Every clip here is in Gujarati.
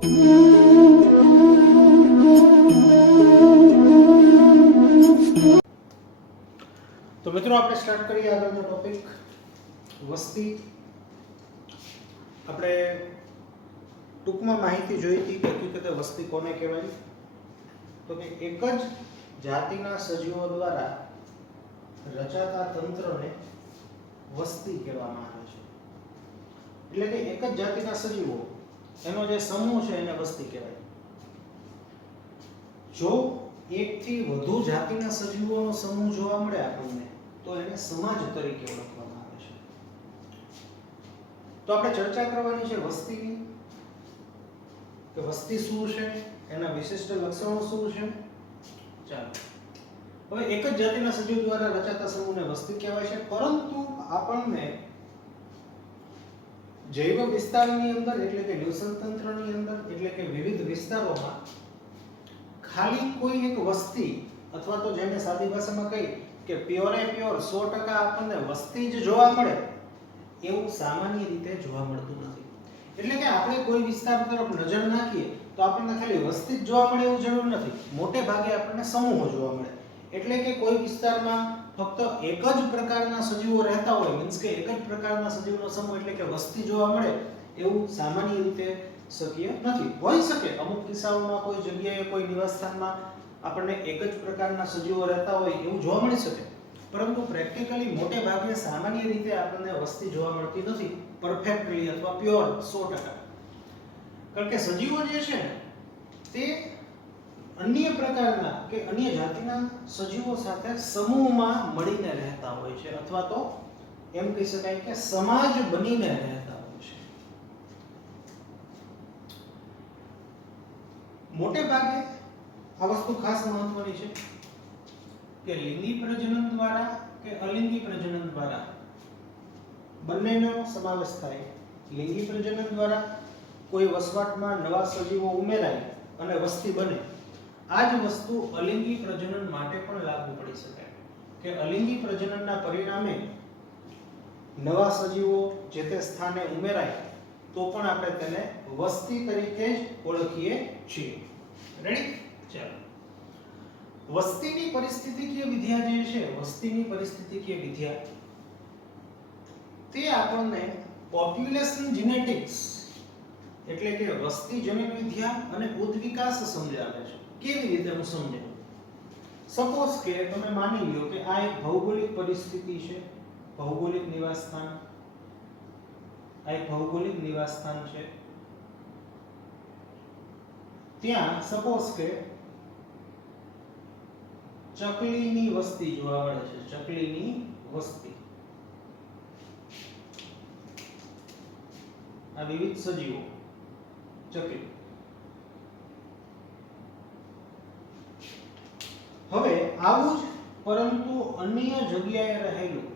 तो मित्रों આપણે સ્ટાર્ટ કરીએ આગળનો ટોપિક વસ્તી. આપણે ટૂંકમાં માહિતી જોઈ હતી કે હકીકતે વસ્તી કોને કહેવાય, તો કે એક જ જાતિના સજીવો દ્વારા રચાતા તંત્રને વસ્તી કહેવામાં આવે છે. એટલે કે એક જ જાતિના સજીવો એનો જે સમૂહ છે એને વસ્તી કહેવાય. જો એકથી વધુ જાતિના સજીવોનો સમૂહ જોવા મળે આપણને તો એને સમાજ તરીકે ઓળખવામાં આવે છે. તો આપણે ચર્ચા કરવાની છે વસ્તીની, કે વસ્તી શું છે, એના વિશિષ્ટ લક્ષણો શું છે. ચાલો, હવે એક જ જાતિના સજીવ દ્વારા રચાતા સમૂહને વસ્તી કહેવાય છે, પરંતુ આપણને જૈવ વિસ્તારની અંદર એટલે કે નિવસન તંત્રની અંદર એટલે કે વિવિધ વિસ્તારોમાં ખાલી કોઈ એક વસ્તી અથવા તો જેને સાદી ભાષામાં કહી કે પ્યોરે પ્યોર 100% આપણને વસ્તી જ જોવા મળે એવું સામાન્ય રીતે જોવા મળતું નથી. એટલે કે આપણે કોઈ વિસ્તાર તરફ નજર નાખીએ તો આપણને ખાલી વસ્તી જ જોવા મળે એવું જરૂર નથી. મોટે ભાગે આપણને સમૂહો જોવા મળે. એટલે કે કોઈ વિસ્તારમાં ફક્ત એક જ પ્રકારના સજીવો રહેતા હોય, મીન્સ કે એક જ પ્રકારના સજીવનો સમૂહ એટલે કે વસ્તી જોવા મળે એવું સામાન્ય રીતે શક્ય નથી. હોઈ શકે અમુક કિસ્સાઓમાં કોઈ જગ્યાએ કોઈ નિવાસસ્થાનમાં આપણને એક જ પ્રકારના સજીવો રહેતા હોય એવું જોવા મળી શકે, પરંતુ પ્રેક્ટિકલી મોટે ભાગે સામાન્ય રીતે આપણને વસ્તી જોવા મળતી નથી પરફેક્ટલી અથવા પ્યોર 100%. કારણ કે સજીવો જે છે તે અન્ય પ્રકારના કે અન્ય જાતિના સજીવો સાથે સમૂહમાં મળીને રહેતા હોય છે, અથવા તો એમ કહી શકાય કે સમાજ બનીને રહેતા હોય છે. મોટે ભાગે આ વસ્તુ ખાસ મહત્વની છે કે લિંગી પ્રજનન દ્વારા કે અલિંગી પ્રજનન દ્વારા બંનેનો સમાવેશ થાય. લિંગી પ્રજનન દ્વારા કોઈ વસવાટમાં નવા સજીવો ઉમેરાય અને વસ્તી બને. આ જ વસ્તુ અલિંગી પ્રજનન માટે પણ લાગુ પડી શકે કે અલિંગી પ્રજનનના પરિણામે નવા સજીવો જે તે સ્થાને ઉમેરાય તો પણ આપણે તેને વસ્તી તરીકે જ ઓળખીએ છીએ. રેડી? ચાલો, વસ્તીની પરિસ્થિતિકીય વિદ્યા જે છે, વસ્તીની પરિસ્થિતિકીય વિદ્યા તે આપણને પોપ્યુલેશન જીનેટિક્સ એટલે કે વસ્તી જનન વિદ્યા અને ઉદ્વિકાસ સમજાવે છે. કેવી રીતે હું સમજાવું? સપોઝ કે તમે માની લો કે આ એક ભૌગોલિક પરિસ્થિતિ છે, ભૌગોલિક નિવાસસ્થાન. આ એક ભૌગોલિક નિવાસસ્થાન છે. ત્યાં સપોઝ કે ચકલીની વસ્તી જોવા મળે છે. ચકલીની વસ્તી, આ વિવિધ સજીવો ચકલી. હવે આવું જ પરંતુ અન્ય જગ્યાએ રહેલું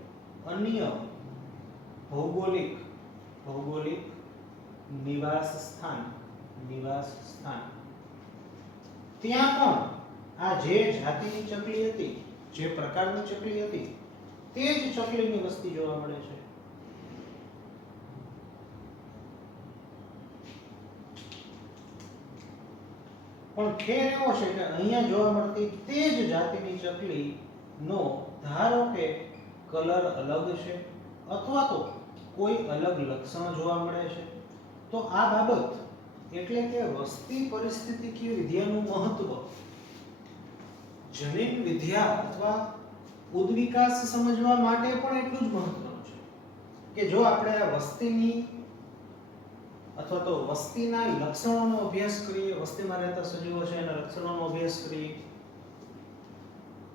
અન્ય ભૌગોલિક નિવાસ સ્થાન ત્યાં પણ આ જે જાતિની ચકલી હતી, જે પ્રકારની ચકલી હતી તે જ ચકલીની વસ્તી જોવા મળે છે. પણ ખેર એવો છે કે અહીંયા જોવા મળતી તે જ જાતિની ચકલીનો ધારો કે કલર અલગ છે અથવા તો કોઈ અલગ લક્ષણ જોવા મળે છે, તો આ બાબત એટલે કે વસ્તી પરિસ્થિતિકીય વિદ્યાનું મહત્વ જનીન વિદ્યા અથવા ઉદ્વિકાસ સમજવા માટે પણ એટલું જ મહત્વનું છે કે જો આપણે આ વસ્તીની અથવા તો વસ્તીના લક્ષણોનો અભ્યાસ કરીએ, વસ્તીમાં રહેતા સજીવો છે એના લક્ષણોનો અભ્યાસ કરીએ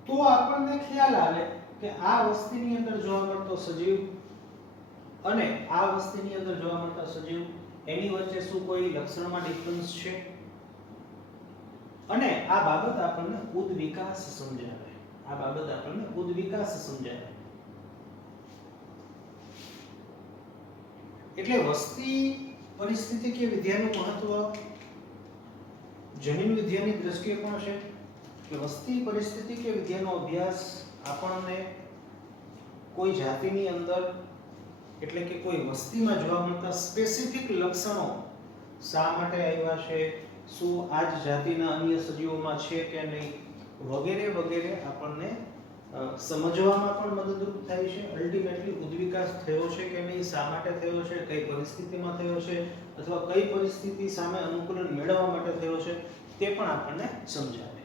તો આપણને ખ્યાલ આવે કે આ વસ્તીની અંદર જોવા મળતો સજીવ અને આ વસ્તીની અંદર જોવા મળતા સજીવ એની વચ્ચે શું કોઈ લક્ષણમાં ડિફરન્સ છે, અને આ બાબત આપણને ઉદ્વિકાસ સમજાવે. એટલે વસ્તી પરિસ્થિતિકીય વિદ્યાનું મહત્વ જનીન વિદ્યાની દ્રષ્ટિએ પણ છે કે વસ્તી પરિસ્થિતિકીય વિદ્યાનો અભ્યાસ આપણને કોઈ જાતિની અંદર એટલે કે કોઈ વસ્તીમાં જોવા મળતા સ્પેસિફિક લક્ષણો શા માટે આવ્યા છે, શું આ જ જાતિના અન્ય સજીવોમાં છે કે નહીં, વગેરે વગેરે આપણને સમજવામાં પણ મદદરૂપ થાય છે. અલ્ટિમેટલી ઉદ્વિકાસ થયો છે કે નહીં, શા માટે થયો છે, કઈ પરિસ્થિતિમાં થયો છે, અથવા કઈ પરિસ્થિતિ સામે અનુકૂલન મેળવવા માટે થયો છે, તે પણ આપણને સમજાવે.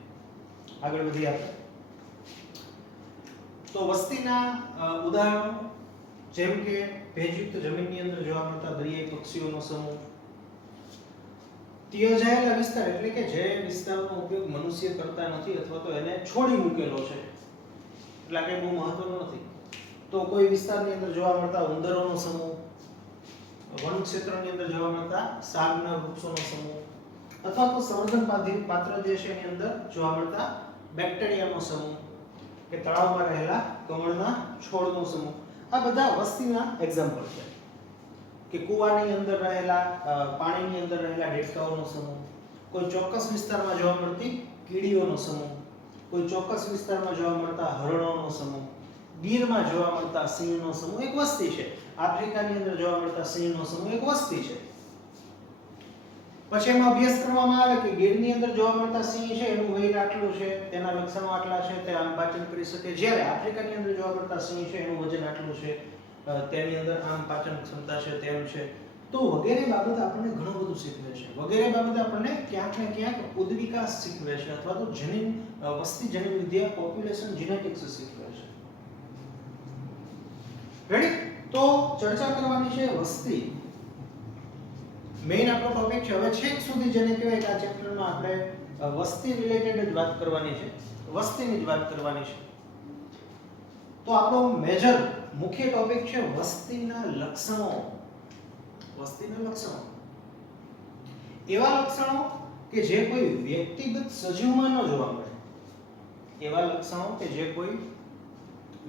આગળ વધીએ આપણે. તો વસ્તીના ઉદાહરણો જેમ કે ભેજયુક્ત જમીનની અંદર જોવા મળતા દરિયાઈ પક્ષીઓનો સમૂહ, ત્યજાયેલા વિસ્તાર એટલે કે જે વિસ્તારનો ઉપયોગ મનુષ્ય કરતા નથી અથવા તો એને છોડી મૂકેલો છે, એટલે કે બહુ મહત્વનો નથી, તો કોઈ વિસ્તારની અંદર જોવા મળતા ઉંદરોનો સમૂહ, વન ક્ષેત્રની અંદર જોવા મળતા સાગના વૃક્ષોનો સમૂહ, અથવા તો સંવર્ધન પાત્ર જે છે એની અંદર જોવા મળતા બેક્ટેરિયાનો સમૂહ, કે તળાવમાં રહેલા કમળના છોડનો સમૂહ. આ બધા વસ્તીના એક્ઝામ્પલ છે. કે કૂવાની અંદર રહેલા પાણીની અંદર રહેલા દેડકાઓનો સમૂહ, કોઈ ચોક્કસ વિસ્તારમાં જોવા મળતી કીડીઓનો સમૂહ, કોઈ ચોક્કસ વિસ્તારમાં જોવા મળતા હરણોનો સમૂહ, ગીરમાં જોવા મળતા સિંહનો સમૂહ એક વસ્તી છે, આફ્રિકાની અંદર જોવા મળતા સિંહનો સમૂહ એક વસ્તી છે. પછી એમાં અભ્યાસ કરવામાં આવે કે ગીરની અંદર જોવા મળતા સિંહ છે એનું વય આટલું છે, તેના લક્ષણો આટલા છે, તે આમ પાચન કરી શકે, જ્યારે આફ્રિકાની અંદર જોવા મળતા સિંહ છે એનું વજન આટલું છે, તેની અંદર આમ પાચન ક્ષમતા છે, તેમ છે. તો વગેરે બાબત આપણને ઘણું બધું શીખવે છે. વગેરે બાબત આપણને ક્યાંક ને ક્યાંક ઉદ્વિકાસ શીખવે છે, અથવા તો જનીન વસ્તી જનીન વિદ્યા પોપ્યુલેશન જીનેટિક્સ શીખવે છે. રેડી? તો ચર્ચા કરવાની છે વસ્તી. મેઈન આપણો ટોપિક છે. હવે છેક સુધી જેને કહેવાય કે આ ચેપ્ટરમાં આપણે વસ્તી રિલેટેડ જ વાત કરવાની છે, વસ્તીની જ વાત કરવાની છે. તો આપણો મેજર મુખ્ય ટોપિક છે વસ્તીના લક્ષણો. વસ્તીના લક્ષણો, એવા લક્ષણો કે જે કોઈ વ્યક્તિગત સજીવમાં ન જોવા મળે, એવા લક્ષણો કે જે કોઈ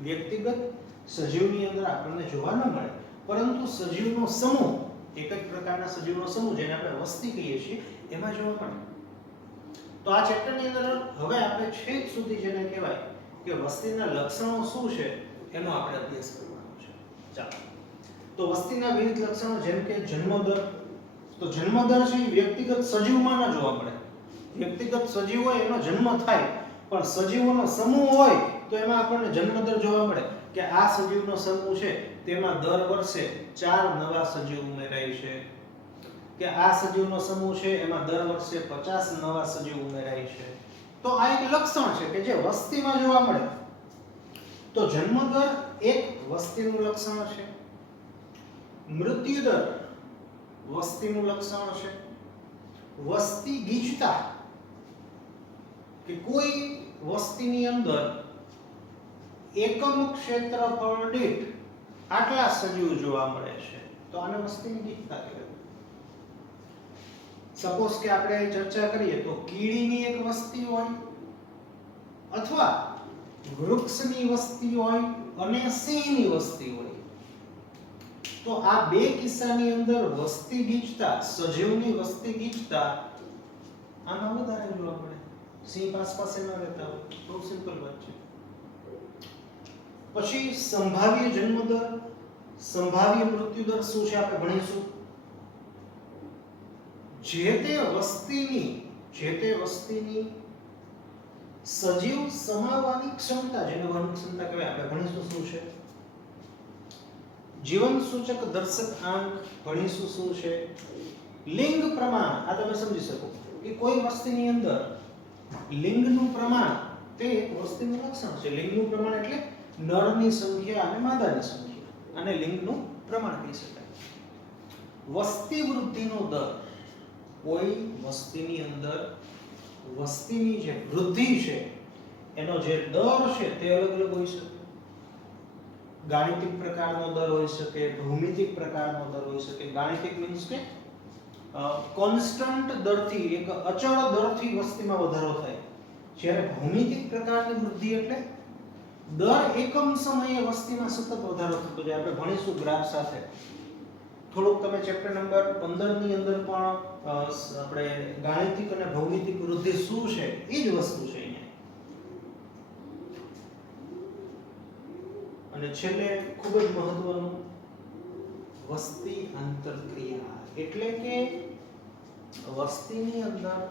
વ્યક્તિગત સજીવની અંદર આપણને જોવા ન મળે, પરંતુ સજીવનો સમૂહ, એક જ પ્રકારના સજીવનો સમૂહ જેને આપણે વસ્તી કહીએ છીએ, એમાં જોવા મળે. તો આ ચેપ્ટરની અંદર હવે આપણે છેક સુધી જેને કહેવાય કે વસ્તીના લક્ષણો શું છે એનો આપણે અભ્યાસ કરવાનો છે. ચાલો. તો વસ્તીના વિવિધ લક્ષણો જેમ કે જન્મદર. તો જન્મદર છે એ વ્યક્તિગત સજીવમાં ન જોવા મળે. વ્યક્તિગત સજીવ હોય એનો જન્મ થાય, પણ સજીવોનો સમૂહ હોય તો એમાં આપણને જન્મદર જોવા મળે કે આ સજીવનો સમૂહ છે તેમાં દર વર્ષે 4 નવા સજીવ ઉમેરાય છે, કે આ સજીવનો સમૂહ છે એમાં દર વર્ષે 50 નવા સજીવ ઉમેરાય છે. તો આ એક લક્ષણ છે કે જે વસ્તીમાં જોવા મળે. તો જન્મદર એક વસ્તીનું લક્ષણ છે. મૃત્યુદર વસ્તીનું લક્ષણ છે. વસ્તી ગીચતા કે કોઈ વસ્તીની અંદર એકમ ક્ષેત્રફળ દીઠ આટલા સજીવ જોવા મળે છે, તો આને વસ્તીની ગીચતા કહેવાય. સપોઝ કે આપણે ચર્ચા કરીએ તો કીડીની એક વસ્તી હોય, અથવા વૃક્ષની વસ્તી હોય અને સિંહની વસ્તી હોય. તો આ બે કિસ્સાની અંદર વસ્તી ગીચતા, સજીવની વસ્તી ગીચતા આમાં વધારે જોવા મળે. સિંહ પાસે ન રહેતા હોય. બહુ સિમ્પલ વાત છે. પછી સંભાવ્ય જન્મદર, સંભાવ્ય મૃત્યુદર શું છે આપણે ભણીશું. જે તે વસ્તીની સજીવ સમાવવાની ક્ષમતા, જેને વહન ક્ષમતા કહેવાય, આપણે ભણીશું શું છે. જીવન સૂચક દર્શક આંક ભણીશું શું છે. લિંગ પ્રમાણ, આ તમે સમજી શકો કે કોઈ વસ્તીની અંદર લિંગનું પ્રમાણ તે એક વસ્તીનું લક્ષણ છે. લિંગનું પ્રમાણ એટલે નરની સંખ્યા અને માદાની સંખ્યા, અને લિંગનું પ્રમાણ કહી શકાય. વસ્તી વૃદ્ધિનો દર, કોઈ વસ્તીની અંદર વસ્તીની જે વૃદ્ધિ છે એનો જે દર છે તે અલગ અલગ હોઈ શકે. ગાણિતિક પ્રકારનો દર હોઈ શકે, ભૌમિતિક પ્રકારનો દર હોઈ શકે. ગાણિતિક મીન્સ કે કોન્સ્ટન્ટ દરથી, એક અચળ દરથી વસ્તીમાં વધારો થાય. જ્યારે ભૌમિતિક પ્રકારની વૃદ્ધિ એટલે દર એકમ સમયે વસ્તીમાં સતત વધારો થતો જાય. આપણે ભણીશું ગ્રાફ સાથે. થોડુંક તમે ચેપ્ટર નંબર 15 ની અંદર પણ આપણે ગાણિતિક અને ભૌમિતિક વૃદ્ધિ શું છે એ જ વસ્તુ છે અહીંયા. અને છેલ્લે ખૂબ જ મહત્વનું વસ્તી આંતરક્રિયા, એટલે કે વસ્તીની અંદર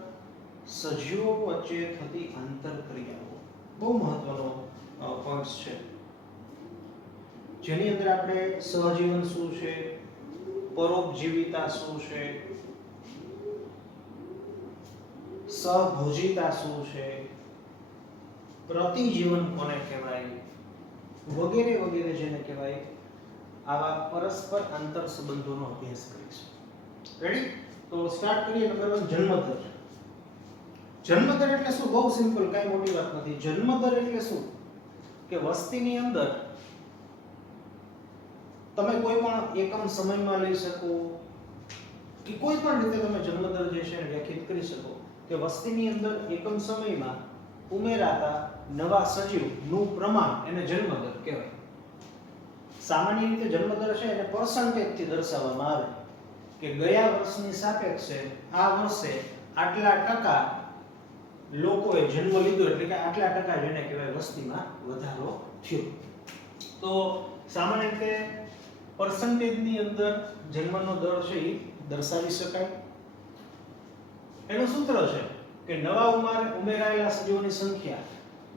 સજીવો વચ્ચે થતી આંતરક્રિયાઓ બહુ મહત્વનો પોઈન્ટ છે, જેની અંદર આપણે સહજીવન શું છે, પરોપજીવિતા શું છે, સહભોજિતા શું છે, પ્રતિજીવન કોને કહેવાય, વગેરે વગેરે જેને કહેવાય, આવા પરસ્પર આંતર સંબંધોનો અભ્યાસ કરીશું. રેડી? તો સ્ટાર્ટ કરીએ. નંબર 1, જન્મદર. જન્મદર એટલે શું? બહુ સિમ્પલ, કાઈ મોટી વાત નથી. જન્મદર એટલે શું કે વસ્તીની અંદર તમે કોઈ પણ એકમ સમયમાં લઈ શકો કે કોઈ પણ રીતે તમે જન્મદર જે છે વ્યાખ્યાયિત કરી શકો કે વસ્તીની અંદર એકમ સમયમાં ઉમેરાતા નવા સજીવનું પ્રમાણ એને જન્મદર કહેવાય. સામાન્ય રીતે જન્મદર છે એને પર્સન્ટેજ થી દર્શાવવામાં આવે કે ગયા વર્ષની સાપેક્ષે આ વર્ષે આટલા ટકા લોકોએ જન્મ લીધો, એટલે કે આટલા ટકા જેને કહેવાય વસ્તીમાં વધારો થયો. તો સામાન્ય રીતે પર્સન્ટેજ ની અંદર જન્મનો દર છે એ દર્શાવી શકાય. એનું સૂત્ર છે કે નવા ઉમેરાયેલા સજીવોની સંખ્યા,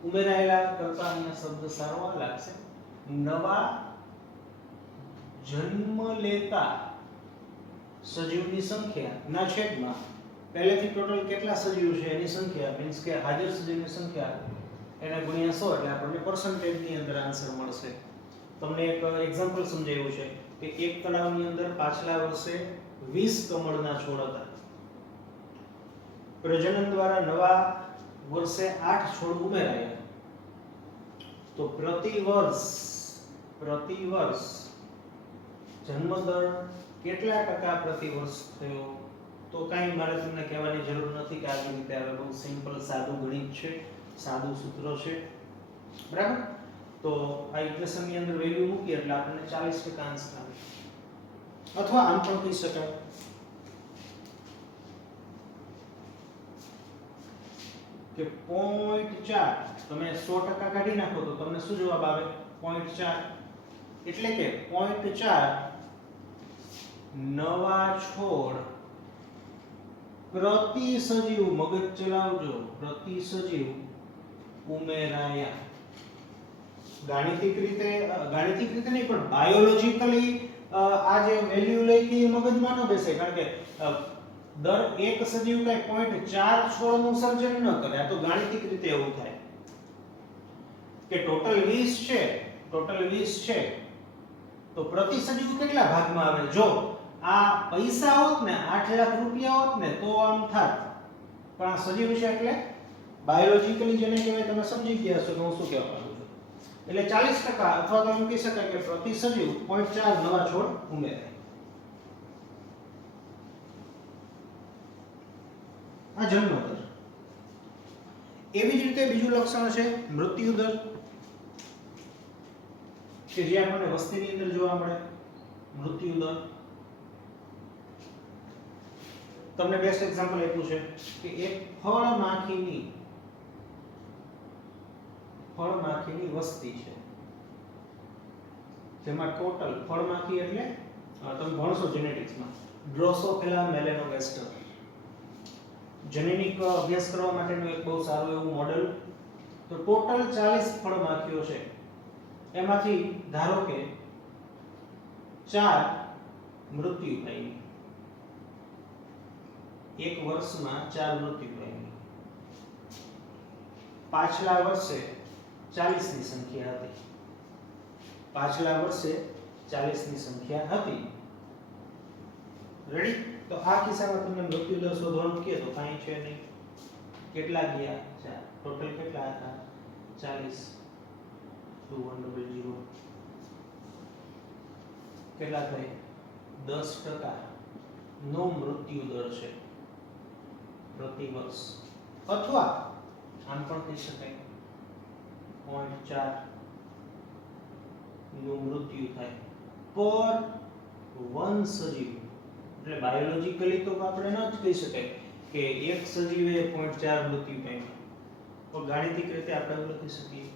ઉમેરાયેલા કરતા અહીંયા શબ્દ સારો લાગશે, નવા જન્મ લેતા સજીવની સંખ્યા ના છેદમાં પહેલેથી ટોટલ કેટલા સજીવ છે એની સંખ્યા, મીન્સ કે હાજર સજીવની સંખ્યા એને ગુણ્યા 100 એટલે આપણને પર્સન્ટેજ ની અંદર આન્સર મળશે. તમને એક એક્ઝામ્પલ સમજાવ્યું છે કે એક તળાવની અંદર પાછલા વર્ષે 20 કમળના છોડ હતા. પ્રજનન દ્વારા નવા વર્ષે 8 છોડ ઉમેરાયા, તો પ્રતિ વર્ષ જન્મદર કેટલા ટકા પ્રતિ વર્ષ થયો? તો કાંઈ મારે તમને કહેવાની જરૂર નથી કે આવી રીતે આવે. બહુ સિમ્પલ સાદું ગણિત છે, સાદું સૂત્ર છે, બરાબર? તો આ ઇક્વેશનની અંદર વેલ્યુ મૂકી એટલે આપણને 40% આન્સર આવે. અથવા આમ પણ કહી શકાય કે 0.4 તમે 100% કાઢી નાખો તો તમને શું જવાબ આવે? 0.4. એટલે કે 0.4 નવા છોડ પ્રતિ સજીવ, મગજ ચલાવજો, પ્રતિ સજીવ ઉમેરાયા. ગાણિતિક રીતે નહીં પણ બાયોલોજીકલી આ જે વેલ્યુ લઈ એ મગજમાં ન બેસે, કારણ કે દર એક સજીવ કઈ 0.4 છોડનું સર્જન ન કરે. આ તો ગાણિતિક રીતે એવું થાય કે ટોટલ 20 છે તો પ્રતિ સજીવ કેટલા ભાગમાં આવે? જો આ પૈસા હોત ને 8 લાખ રૂપિયા હોત ને તો આમ થાત, પણ આ સજીવ છે એટલે બાયોલોજીકલી જેને કહેવાય તમે સમજી ગયા છો કે હું શું કહેવા માંગુ છું. એટલે 40% અથવા તો એમ કહી શકાય કે પ્રતિ સજીવ 0.4 નવા છોડ ઉમેરાય. આ જન્મદર. એવી જ રીતે બીજું લક્ષણ છે મૃત્યુદર, કે જે આપણને વસ્તીની અંદર જોવા મળે. મૃત્યુદર તમને બેસ્ટ એક્ઝામ્પલ આપ્યું છે કે એક ફળમાખીની વસ્તી છે, જેમાં ટોટલ ફળમાખી એટલે તમે ભણશો જેનેટિક્સમાં ડ્રોસોફિલા મેલેનોગાસ્ટર, જનીનિક અભ્યાસ કરવા માટેનું એક બહુ સારું એવું મોડેલ. તો ટોટલ 40 ફળમાખીઓ છે, એમાંથી ધારો કે 4 મૃત્યુ પામી, એક વર્ષમાં 4 મૃત્યુ પામી. પાછલા વર્ષે 40 ની સંખ્યા હતી, રેડી? તો આ કિસ્સામાં તમને મૃત્યુદર શોધવાનું કહે તો કાંઈ છે નહીં. કેટલા ગયા? 4. ટોટલ કેટલા હતા? 40. 2100 કેટલા થાય? 10% નો મૃત્યુદર છે પ્રતિ વર્ષ. અથવા આમ પણ કહી શકાય 0.4 નું મૃત્યુ થાય પર 1 સજીવ. એટલે બાયોલોજીકલી તો આપણે ન જ કહી શકાય કે એક સજીવે 0.4 મૃત્યુ પામ્યા, તો ગાણિતિક રીતે આપણે એવું લખી શકીએ.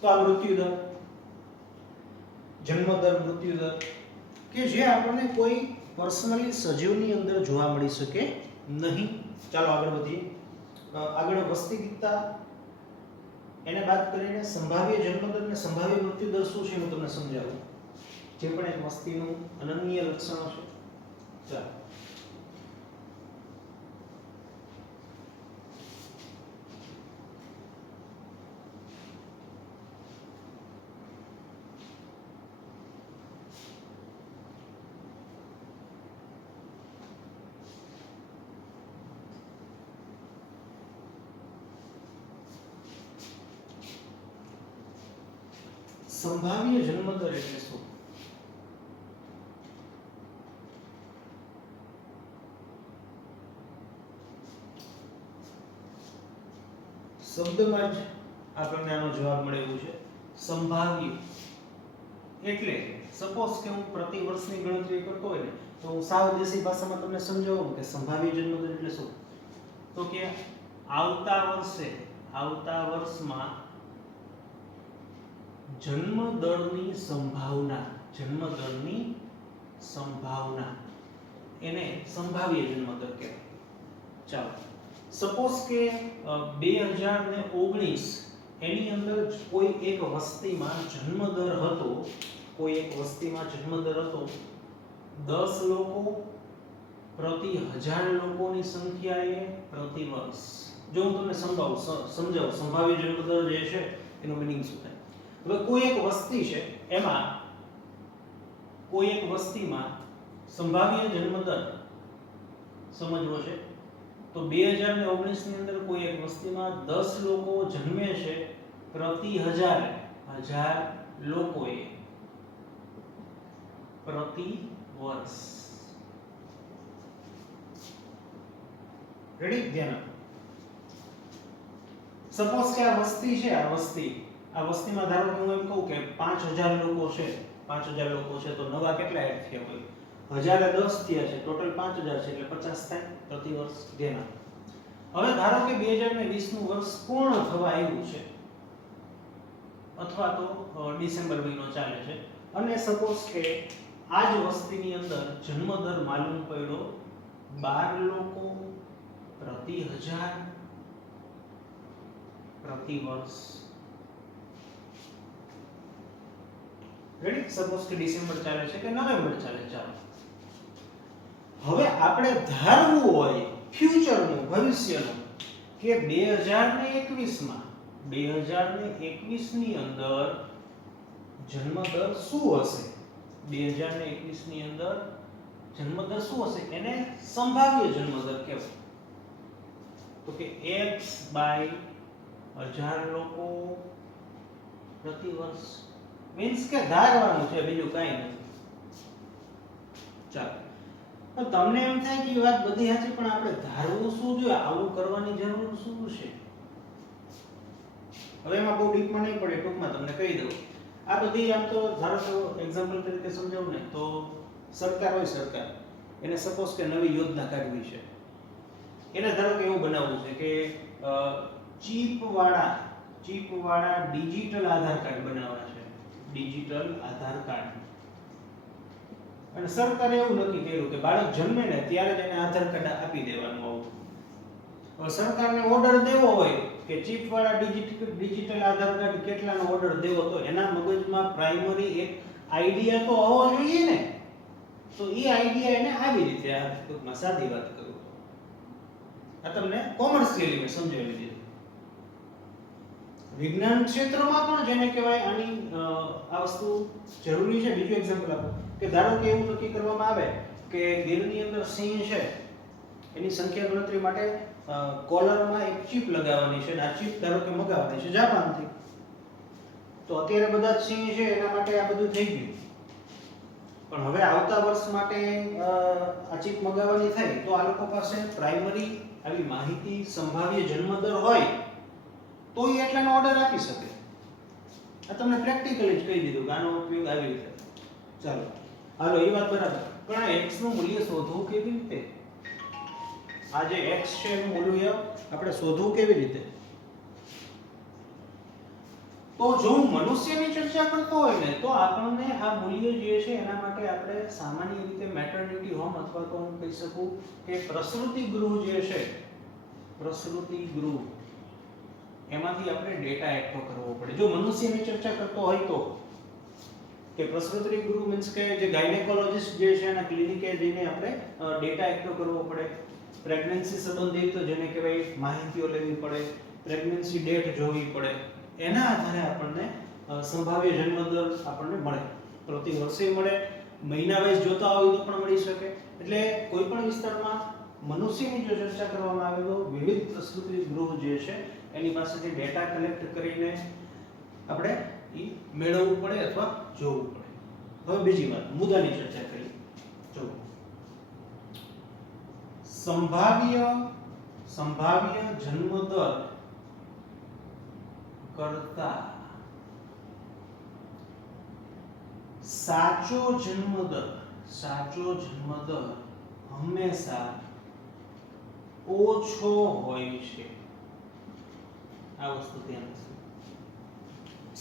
તો આ મૃત્યુદર, જન્મદર, મૃત્યુદર કે જે આપણને કોઈ પર્સનલી સજીવની અંદર જોવા મળી શકે નહીં. ચાલો આગળ વધીએ. આગળ વસ્તી ગીતતા એને બાદ કરીને સંભાવ્ય જન્મદર અને સંભાવ્ય મૃત્યુ દર શું છે હું તમને સમજાવું, જે પણ એક વસ્તીનું અનન્ય લક્ષણો છે. ચાલો સંભાવ્ય જન્મદર એટલે શું? શબ્દમાં જ આપણને આનો જવાબ મળે એવું છે. સંભાવ્ય એટલે સપોઝ કે હું પ્રતિ વર્ષની ગણતરી કરતો હોય ને તો હું સાવ દેશી ભાષામાં તમને સમજાવું કે સંભાવ્ય જન્મદર એટલે શું. તો કે આવતા વર્ષમાં જન્મદરની સંભાવના એને સંભાવ્ય જન્મદર કહેવાય. ચાલો સપોઝ કે 2019 એની અંદર કોઈ એક વસ્તીમાં જન્મદર હતો 10 લોકો પ્રતિ 1000 લોકોની સંખ્યાએ પ્રતિ વર્ષ. જો હું તમને સમજાવું સંભાવ્ય જન્મદર જે છે એનો મીનિંગ શું થાય. હવે કોઈ એક વસ્તી છે એમાં કોઈ એક વસ્તીમાં સંભાવ્ય જન્મદર સમજવો છે તો 2019 ની અંદર કોઈ એક વસ્તીમાં 10 લોકો જન્મે છે પ્રતિ 1000 લોકોએ પ્રતિ વર્ષ. રેડી? ધ્યાન. સપોઝ કે આ વસ્તી છે આ વસ્તીમાં ધારો કે હું એમ કહું કે 5000 લોકો છે 5000 લોકો છે તો નવા કેટલા એડ થયા હોય 1010 થયા છે ટોટલ 5000 છે એટલે 50 થાય પ્રતિ વર્ષ. ધ્યાન. હવે ધારો કે 2020 નું વર્ષ પૂર્ણ થવા આવ્યું છે અથવા તો ડિસેમ્બર મહિનો ચાલે છે અને સપોઝ કે આ જ વસ્તીની અંદર જન્મદર માલુમ પડ્યો 12 લોકો પ્રતિ 1000 પ્રતિ વર્ષ. રેડી? સપોઝ કે ડિસેમ્બર ચાલે છે કે નવેમ્બર ચાલે. ચાલો હવે આપણે ધારવું હોય ફ્યુચરનું ભવિષ્યનું કે 2021 ની અંદર જન્મદર શું હશે. 2021 ની અંદર જન્મદર શું હશે એને સંભાવ્ય જન્મદર કહેવાય. તો કે x બાય 1000 લોકો પ્રતિ વર્ષ મીન્સ કે ધારવાનું છે બીજું કાંઈ નથી. ચાલો પણ તમને એમ થાય કે એ વાત બધી સાચી પણ આપણે ધારવું શું જોઈએ આવું કરવાની જરૂર શું છે. હવે એમાં બહુ ડીપમાં નહીં પડે ટૂંકમાં તમને કહી દઉં. આ બધી આમ તો ધારો કે એક્ઝામ્પલ તરીકે સમજાવું ને તો સરકાર એને સપોઝ કે નવી યોજના કાઢવી છે એને ધારો કે એવું બનાવવું છે કે ચીપ વાળા ડિજિટલ આધાર કાર્ડ બનાવવાના છે. ડિજિટલ આધાર કાર્ડ અને સરકારે એવું નક્કી કર્યું કે બાળક જન્મે ને ત્યારે જ એને આધાર કાર્ડ આપી દેવાનું. આવું હવે સરકારને ઓર્ડર દેવો હોય કે ચીપ વાળા ડિજિટલ આધાર કાર્ડ કેટલાનો ઓર્ડર દેવો તો એના મગજમાં પ્રાઇમરી એક આઈડિયા તો હોવો જોઈએ ને. તો એ આઈડિયા એને આવી રીતે આ ટૂંકમાં સાદી વાત કરું આ તમને કોમર્શિયલી મેં સમજાવી દીધું. વિજ્ઞાન ક્ષેત્રમાં પણ જેને કહેવાય આની આ વસ્તુ જરૂરી છે. બીજું એક્ઝામ્પલ આપો કે ધારો કે એવું નક્કી કરવામાં આવે કે ગીરની અંદર સિંહ છે એની સંખ્યા ગણતરી માટે કોલરમાં એક ચિપ લગાવવાની છે અને આ ચિપ ધારો કે મગાવવાની છે જાપાનથી. તો અત્યારે બધા જ સિંહ છે એના માટે આ બધું થઈ ગયું પણ હવે આવતા વર્ષ માટે આ ચિપ મગાવવાની થાય તો આ લોકો પાસે પ્રાઇમરી આવી માહિતી સંભાવ્ય જન્મદર હોય તો એ એટલાનો ઓર્ડર આપી શકે. આ તમને પ્રેક્ટિકલી જ કહી દીધું કે આનો ઉપયોગ આવી રીતે. ચાલો હાલો એ વાત બરાબર પણ આ x નું મૂલ્ય શોધવું કેવી રીતે. આ જે x છે એનું મૂલ્ય આપણે શોધવું કેવી રીતે. તો તો જો હું મનુષ્યની ચર્ચા કરતો હોય ને તો આપણને આ મૂલ્ય જે છે એના માટે આપણે સામાન્ય રીતે મેટર્નિટી હોમ અથવા તો હું કહી શકું કે પ્રસૂતિ ગૃહ જે છે, પ્રસૂતિ ગૃહ, એમાંથી આપણે ડેટા એકઠો કરવો પડે. જો મનુષ્યની ચર્ચા કરતો હોય તો કે પ્રસૂતિ ગૃહ મીન્સ કે જે ગાયનેકોલોજિસ્ટ જે છે એના ક્લિનિકે જઈને આપણે ડેટા એકઠો કરવો પડે. પ્રેગ્નન્સી સંબંધિત જેને કહેવાય માહિતીઓ લેવી પડે, પ્રેગ્નન્સી ડેટ જોવી પડે. એના આધારે આપણને સંભાવ્ય જન્મદર આપણને મળે. પ્રતિ વર્ષે મળે, મહિના વાઇઝ જોતા હોય તો પણ મળી શકે. એટલે કોઈ પણ વિસ્તારમાં મનુષ્યની જો ચર્ચા કરવામાં આવે તો વિવિધ પ્રસૂતિ ગૃહ જે છે એની પાસેથી ડેટા કલેક્ટ કરીને આપણે ઈ મેળવવું પડે અથવા જોવું પડે. હવે બીજી વાત, મુદ્દાની ચર્ચા કરીએ. જો સંભાવ્ય જન્મદર કરતા સાચો જન્મદર હંમેશા ઓછો હોય છે. આ વસ્તુ ધ્યાન રાખજો.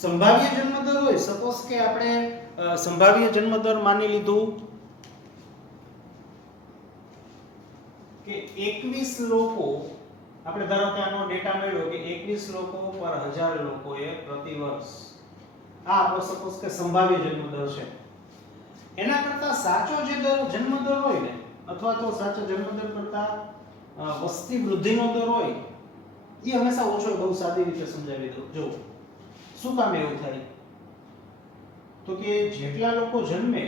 સંભાવ્ય જન્મદર હોય, સપોઝ કે આપણે સંભાવ્ય જન્મદર માની લીધું કે 21 લોકો, આપણે ધારો કે આનો ડેટા મળ્યો કે 21 લોકો પર 1000 લોકોએ પ્રતિ વર્ષ, આ આપણો સપોઝ કે સંભાવ્ય જન્મદર છે. એના કરતા સાચો જે જન્મદર હોય ને, અથવા તો સાચો જન્મદર કરતા વસ્તી વૃદ્ધિનો દર હોય એ હંમેશા ઓછો હોય. બહુ સાદી રીતે સમજાવી દઉં. જો શું કામ એવું થાય તો કે જેટલા લોકો જન્મે,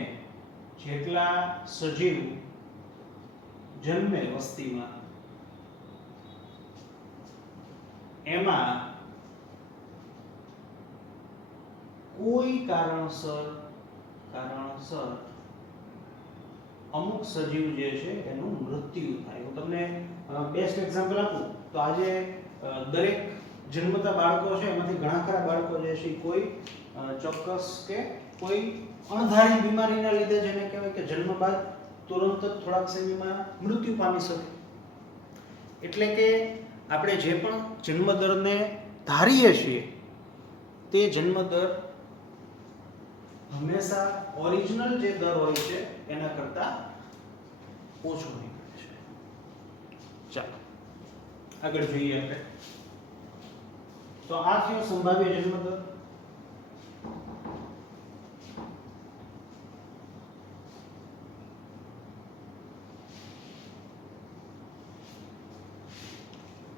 જેટલા સજીવ જન્મે વસ્તીમાં, એમાં કોઈ કારણસર અમુક સજીવ જે છે એનું મૃત્યુ થાય. હું તમને બેસ્ટ એક્ઝામ્પલ આપું તો આજે દરેક જન્મતા બાળકો છે એમાંથી ઘણા ખરા બાળકો જે છે કોઈ ચોક્કસ કે કોઈ અણધારી બીમારીના લીધે, જેને કહેવાય કે જન્મ બાદ તુરંત જ થોડાક સમયમાં મૃત્યુ પામી શકે. એટલે કે આપણે જે પણ જન્મદરને ધારીએ છીએ તે જન્મદર હંમેશા ઓરિજિનલ જે દર હોય છે એના કરતા ઓછો નીકળે છે. ચાલો આગળ જોઈએ આપણે. તો આ થયો સંભાવ્ય જન્મદર.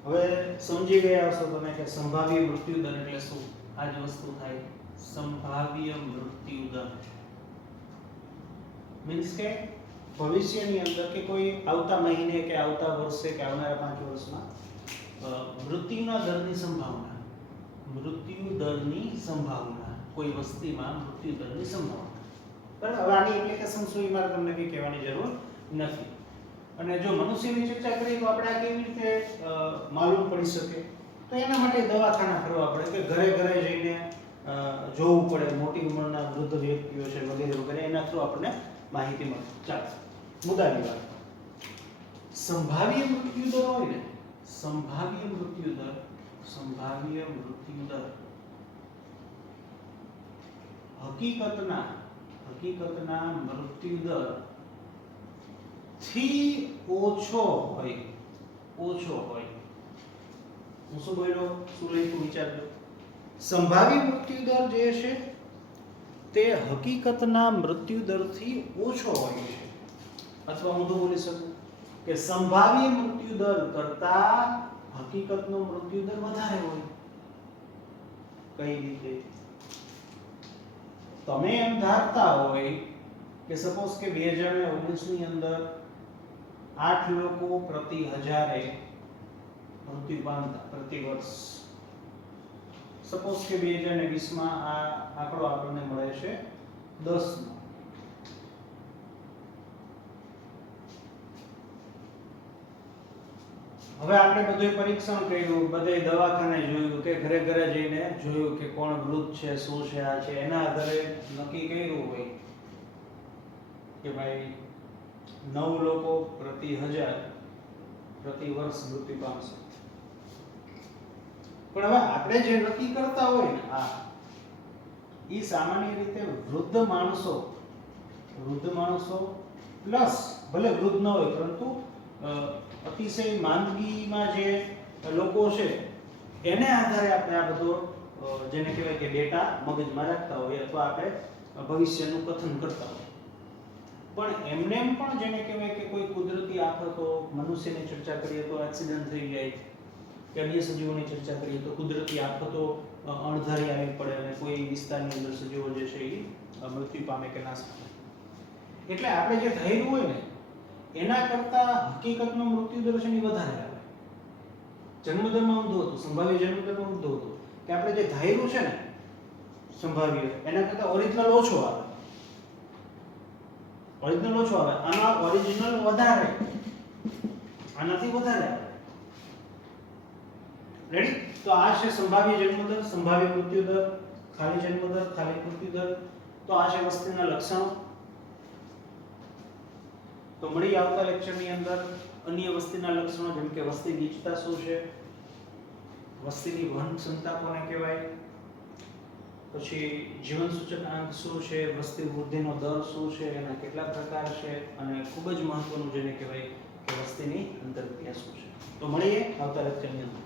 હવે સમજી ગયા હશો તમે કે સંભાવ્ય મૃત્યુ દર એટલે શું. આ જ વસ્તુ થાય સંભાવ્ય મૃત્યુ દર. મીન્સ કે ભવિષ્યની અંદર કે કોઈ આવતા મહિને કે આવતા વર્ષે કે આવનારા 5 વર્ષમાં મૃત્યુના દરની સંભાવના, કોઈ વસ્તીમાં મૃત્યુ દરની સંભાવના. બરાબર. હવે આની એપ્લિકેશન શું એ મારે તમને કંઈ કહેવાની જરૂર નથી. અને જો મનુષ્યની ચર્ચા કરીએ તો આપણે આ કેવી રીતે માલુમ પડી શકે, તો એના માટે દવાખાના ફરવા પડે કે ઘરે ઘરે જઈને જોવું પડે. મોટી ઉંમરના વૃદ્ધ વ્યક્તિઓ છે વગેરે વગેરે, એના થ્રુ આપણને માહિતી મળે. ચાલો મુદ્દાની વાત. સંભાવ્ય મૃત્યુ દર હોય ને, સંભાવ્ય મૃત્યુ દર હકીકતના મૃત્યુ દર થી ઓછો હોય. હું શું બોલ્યો, શું લખ્યું વિચારજો. સંભાવ્ય મૃત્યુ દર જે છે તે હકીકતના મૃત્યુ દરથી ઓછો હોય છે. અથવા હું તો બોલી શકું કે સંભાવ્ય મૃત્યુ દર કરતા હકીકતનો મૃત્યુ દર વધારે હોય. કઈ રીતે? તમે એમ ધારતા હોય કે સપોઝ કે 2019 ની અંદર 8 લોકો પ્રતિ 1000 મૃત્યુ પામતા પ્રતિ વર્ષ. સપોઝ કે 2020 માં આ આંકડો આપણને મળે છે 10 નો. હવે આપણે બધું પરીક્ષણ કર્યું, બધે દવાખાને જોયું કે ઘરે ઘરે જઈને જોયું કે કોણ વૃદ્ધ છે, શું છે, આ છે. એના આધારે નક્કી કર્યું હોય કે ભાઈ 9 લોકો પ્રતિ 1000 પ્રતિ વર્ષ મૃત્યુ પામશે. પણ હવે આપણે જે નક્કી કરતા હોય ને, એ સામાન્ય રીતે વૃદ્ધ માણસો પ્લસ ભલે વૃદ્ધ ન હોય પરંતુ અતિશય માંદગીમાં જે લોકો છે એને આધારે આપણે આ બધો જેને કહેવાય કે ડેટા મગજમાં રાખતા હોય અથવા આપણે ભવિષ્યનું કથન કરતા હોય. પણ એમને પણ જેને કહેવાય કે કોઈ કુદરતી આફતો, મનુષ્યની ચર્ચા કરીએ તો એક્સિડન્ટ થઈ જાય કે અન્ય સજીવોની ચર્ચા કરીએ તો કુદરતી આફતો અણધારી આવી પડે અને કોઈ વિસ્તારની અંદર સજીવો જે છે એ મૃત્યુ પામે કે નાશ પામે. એટલે આપણે જે ધાર્યું હોય ને એના કરતા હકીકતનો મૃત્યુદર છે એ વધારે આવે. જન્મદરમાં ઊંધું હતું, સંભાવ્ય જન્મદરમાં ઊંધું હતું કે આપણે જે ધાર્યું છે ને સંભાવ્ય એના કરતા ઓરિજિનલ ઓછો આવે. આમાં ઓરિજિનલ વધારે, આનાથી વધારે આવે. રેડી? તો આ છે સંભાવ્ય જન્મદર, સંભાવ્ય મૃત્યુદર, ખાલી જન્મદર, ખાલી મૃત્યુદર. તો આ છે વસ્તીના લક્ષણો. તો મળી આવતા લેક્ચરની અંદર અન્ય વસ્તીના લક્ષણો જેમ કે વસ્તી ગીચતા શું છે, વસ્તીની વહન ક્ષમતા કોને કહેવાય, પછી જીવન સૂચકાંક શું છે, વસ્તી વૃદ્ધિનો દર શું છે, એના કેટલા પ્રકાર છે અને ખૂબ જ મહત્વનું જેને કહેવાય કે વસ્તીની અંતરક્રિયા શું છે. તો મળીએ આવતા લેક્ચરની અંદર.